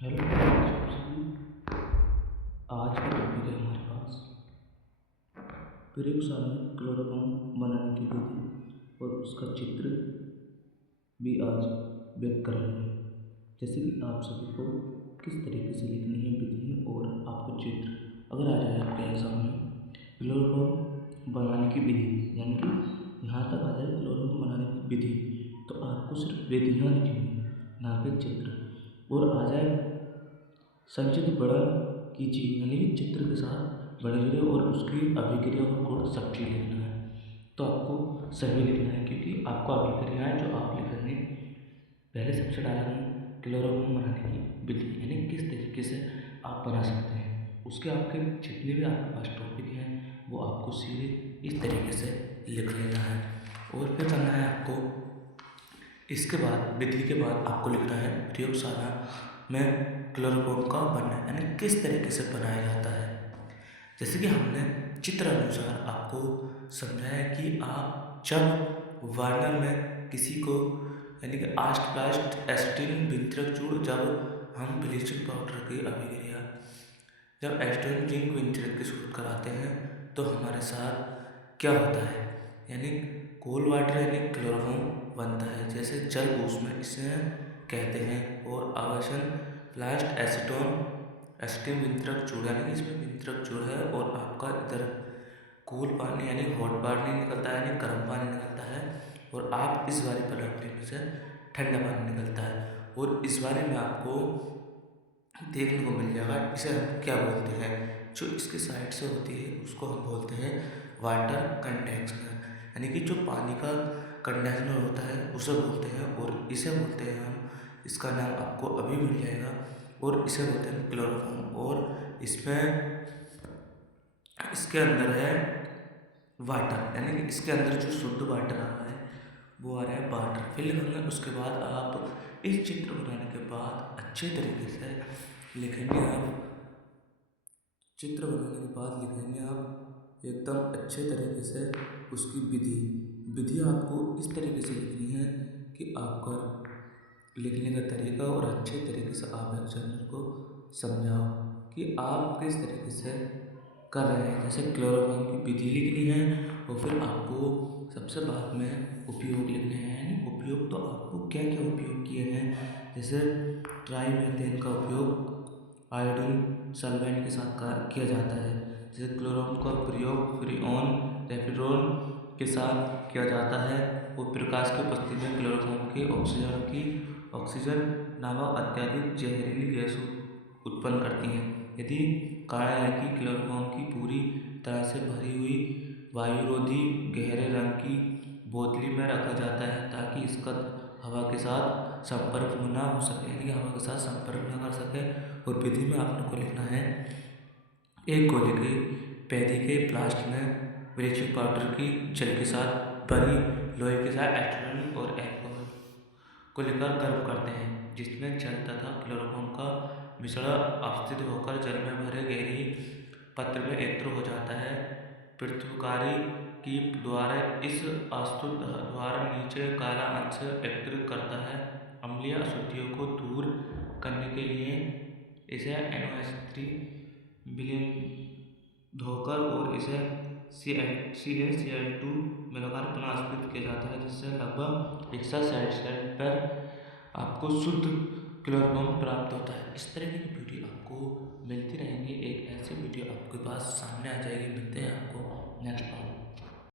Hello सभी। आज का टॉपिक है हमारे पास प्रयोगशाला में क्लोरोफॉर्म बनाने की विधि और उसका चित्र भी आज व्यक्त करेंगे। जैसे कि आप सभी को किस तरीके से लिखनी है विधि और आपका चित्र अगर आ जाए आपके एग्जाम में क्लोरोफॉर्म बनाने की विधि, यानी कि यहाँ तक आ जाए क्लोरोफॉर्म बनाने की विधि, तो आपको सिर्फ विधियाँ लिखनी है, ना कि चित्र। और आ जाए संचित वर्णन कीजिए, यानी कि चित्र के साथ वर्णन और उसकी अभिक्रिया और गुण सब चीज लिखना है। तो आपको सभी लिखना है, क्योंकि आपको अभिक्रियाएं जो आप लिखेंगे पहले सबसे डालेंगे क्लोरोफॉर्म बनाने की विधि, यानी किस तरीके से आप बना सकते हैं। उसके आपके जितने भी आपके पास टॉपिक हैं वो आपको सीधे इस तरीके से लिख लेना है। और फिर करना है आपको इसके बाद विधि के बाद आपको लिखना है प्रयोगशाला में क्लोरोफॉर्म का बनना, यानी किस तरीके से बनाया जाता है। जैसे कि हमने चित्र अनुसार आपको समझाया कि आप जब वार्नर में किसी को, यानी कि आस्टप्लास्ट एस्टिन विंत्रक चूड़, जब हम ब्लीचिंग पाउडर की अभिक्रिया जब एस्टिन जिंक विंत्रक की शोध कराते हैं तो हमारे साथ क्या होता है, यानी कोल वाटर यानी क्लोरोफॉर्म बनता है। जैसे जल ऊष्मा इसे कहते हैं। और आवासन प्लास्ट एसीटोन एस्टिन विंत्रक चूड़, यानी कि इसमें विंत्रक चूड़ है और आपका इधर कूल पानी यानी हॉट पानी निकलता है, यानी गर्म पानी निकलता है। और आप इस बारे पर रखने से ठंडा पानी निकलता है। और इस बारे में आपको देखने को मिल जाएगा। इसे हम क्या बोलते हैं, जो इसके साइड से होती है उसको हम बोलते हैं वाटर कंडेंसर, यानी कि जो पानी का कंडेंसर होता है उसे बोलते हैं। और इसे बोलते हैं हम, इसका नाम आपको अभी मिल जाएगा। और इसे बोलते हैं क्लोरोफॉर्म। और इसमें इसके अंदर है वाटर, यानी कि इसके अंदर जो शुद्ध वाटर आ रहा है वो आ रहा है वाटर। फिर लिखेंगे। उसके बाद आप इस चित्र बनाने के बाद अच्छे तरीके से लिखेंगे। आप चित्र बनाने के बाद लिखेंगे आप एकदम अच्छे तरीके से उसकी विधि विधि आपको इस तरीके से लिखनी है कि आपका लिखने का तरीका और अच्छे तरीके से आप एग्जामिनर को समझाओ कि आप किस तरीके से कर रहे हैं। जैसे क्लोरोफॉर्म की विधि लिखनी है और फिर आपको सबसे बाद में उपयोग लिखने हैं, यानी उपयोग तो आपको क्या क्या उपयोग किए हैं। जैसे ट्राईमेथेन का उपयोग आयोडीन सल्फाइड के साथ किया जाता है। जैसे क्लोरोफॉर्म का प्रयोग फ्रीऑन रेफ्रिजोन के साथ किया जाता है। और प्रकाश की उपस्थिति में क्लोरोफॉर्म के ऑक्सीजन नामक अत्यधिक जहरीली गैस उत्पन्न करती हैं। यदि कारण है कि क्लोरोफॉर्म की पूरी तरह से भरी हुई वायुरोधी गहरे रंग की बोतली में रखा जाता है, ताकि इसका हवा के साथ संपर्क ना हो सके, यानी कि हवा के साथ संपर्क ना कर सके। और विधि में आपने को लिखना है एक गोले के पैदी के प्लास्ट में ब्लीचिंग पाउडर की जल के साथ बनी लोहे के साथ एस्ट्रोन और एल्कोहल को लेकर गर्म करते हैं, जिसमें जल तथा क्लोरोफॉर्म का मिश्रण अपस्थित होकर जल में भरे गहरी पत्र में एकत्र हो जाता है। पृथ्वीकारी की द्वारा इस अस्तु द्वारा नीचे काला अंश एकत्रित करता है। अम्लीय अशुद्धियों को दूर करने के लिए इसे NO3 विलीन धोकर और इसे CaCl2 मिलाकर पुनर्स्थापित किया जाता है, जिससे लगभग 160 पर आपको शुद्ध क्लोरोफॉर्म प्राप्त होता है। इस तरह की वीडियो आपको मिलती रहेंगी। एक ऐसी वीडियो आपके पास सामने आ जाएगी। मिलते हैं आपको नेक्स्ट।